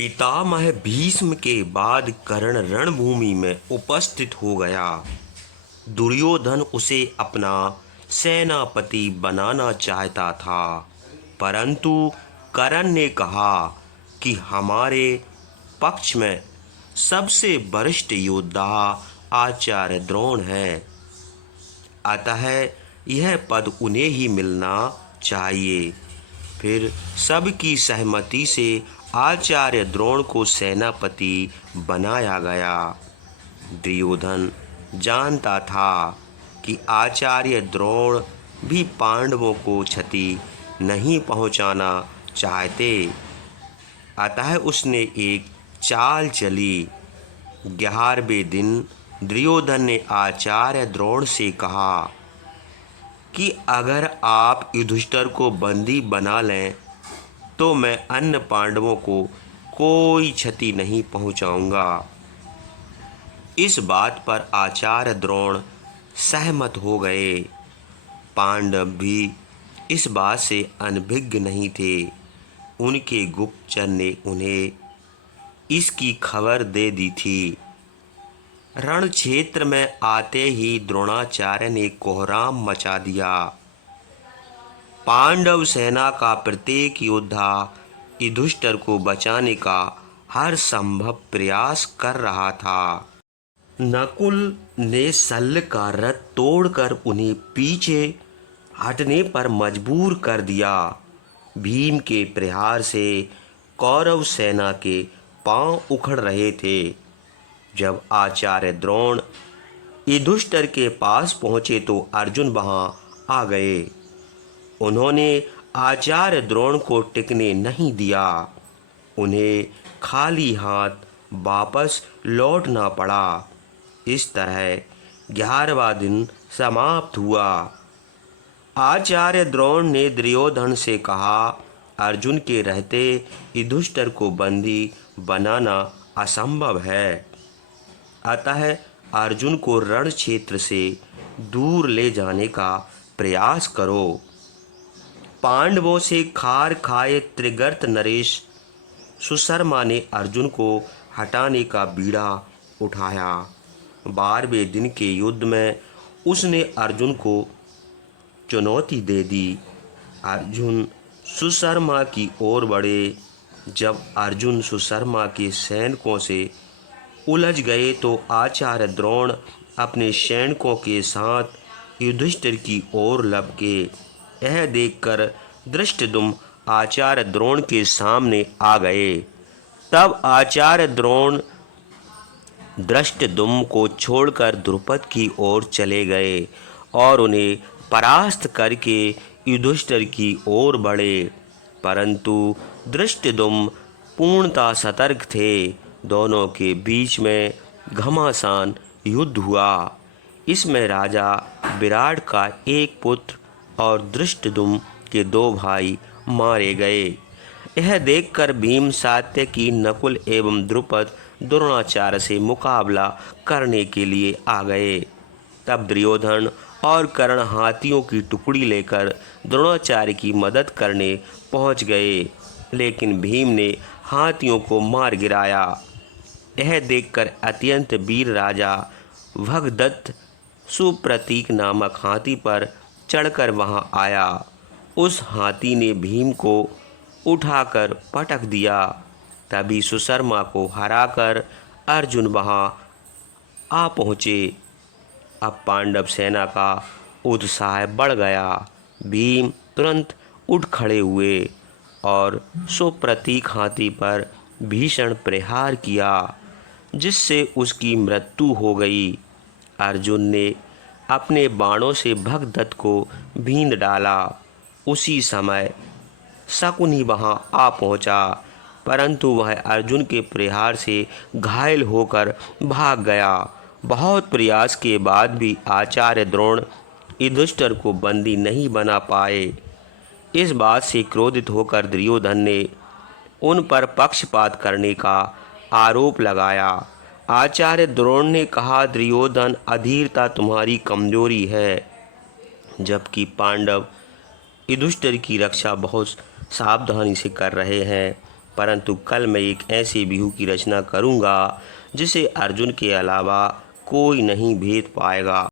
पितामह भीष्म के बाद कर्ण रणभूमि में उपस्थित हो गया। दुर्योधन उसे अपना सेनापति बनाना चाहता था, परंतु कर्ण ने कहा कि हमारे पक्ष में सबसे वरिष्ठ योद्धा आचार्य द्रोण हैं, अतः यह पद उन्हें ही मिलना चाहिए। फिर सबकी सहमति से आचार्य द्रोण को सेनापति बनाया गया। दुर्योधन जानता था कि आचार्य द्रोण भी पांडवों को क्षति नहीं पहुंचाना चाहते, अतः उसने एक चाल चली। 11वें दिन दुर्योधन ने आचार्य द्रोण से कहा कि अगर आप युधिष्ठिर को बंदी बना लें तो मैं अन्य पांडवों को कोई क्षति नहीं पहुंचाऊंगा। इस बात पर आचार्य द्रोण सहमत हो गए। पांडव भी इस बात से अनभिज्ञ नहीं थे। उनके गुप्तचर ने उन्हें इसकी खबर दे दी थी। रण क्षेत्र में आते ही द्रोणाचार्य ने कोहराम मचा दिया। पांडव सेना का प्रत्येक योद्धा युधिष्ठिर को बचाने का हर संभव प्रयास कर रहा था। नकुल ने शल्य का रथ तोड़कर उन्हें पीछे हटने पर मजबूर कर दिया। भीम के प्रहार से कौरव सेना के पांव उखड़ रहे थे। जब आचार्य द्रोण युधिष्ठिर के पास पहुंचे तो अर्जुन वहां आ गए। उन्होंने आचार्य द्रोण को टिकने नहीं दिया। उन्हें खाली हाथ वापस लौटना पड़ा। इस तरह 11वां दिन समाप्त हुआ। आचार्य द्रोण ने दुर्योधन से कहा, अर्जुन के रहते युधिष्ठिर को बंदी बनाना असंभव है, अतः अर्जुन को रण क्षेत्र से दूर ले जाने का प्रयास करो। पांडवों से खार खाए त्रिगर्त नरेश सुशर्मा ने अर्जुन को हटाने का बीड़ा उठाया। 12वें दिन के युद्ध में उसने अर्जुन को चुनौती दे दी। अर्जुन सुशर्मा की ओर बढ़े। जब अर्जुन सुशर्मा के सैनिकों से उलझ गए तो आचार्य द्रोण अपने सैनिकों के साथ युधिष्ठिर की ओर लपके। यह देखकर धृष्टद्युम्न आचार्य द्रोण के सामने आ गए। तब आचार्य द्रोण धृष्टद्युम्न को छोड़कर द्रुपद की ओर चले गए और उन्हें परास्त करके युधिष्ठिर की ओर बढ़े, परंतु धृष्टद्युम्न पूर्णतः सतर्क थे। दोनों के बीच में घमासान युद्ध हुआ। इसमें राजा विराट का एक पुत्र और धृष्टद्युम्न के 2 भाई मारे गए। यह देखकर भीम, सात्यकी, नकुल एवं द्रुपद द्रोणाचार्य से मुकाबला करने के लिए आ गए। तब दुर्योधन और कर्ण हाथियों की टुकड़ी लेकर द्रोणाचार्य की मदद करने पहुंच गए, लेकिन भीम ने हाथियों को मार गिराया। यह देखकर अत्यंत वीर राजा भगदत्त सुप्रतीक नामक हाथी पर चढ़कर वहां आया। उस हाथी ने भीम को उठाकर पटक दिया। तभी सुशर्मा को हराकर अर्जुन वहां आ पहुँचे। अब पांडव सेना का उत्साह बढ़ गया। भीम तुरंत उठ खड़े हुए और सुप्रतीक हाथी पर भीषण प्रहार किया, जिससे उसकी मृत्यु हो गई। अर्जुन ने अपने बाणों से भगदत्त को बींध डाला। उसी समय शकुनी वहां आ पहुंचा, परंतु वह अर्जुन के प्रहार से घायल होकर भाग गया। बहुत प्रयास के बाद भी आचार्य द्रोण युधिष्ठिर को बंदी नहीं बना पाए। इस बात से क्रोधित होकर दुर्योधन ने उन पर पक्षपात करने का आरोप लगाया। आचार्य द्रोण ने कहा, दुर्योधन, अधीरता तुम्हारी कमजोरी है, जबकि पांडव युधिष्ठिर की रक्षा बहुत सावधानी से कर रहे हैं। परंतु कल मैं एक ऐसे बिहू की रचना करूँगा जिसे अर्जुन के अलावा कोई नहीं भेद पाएगा।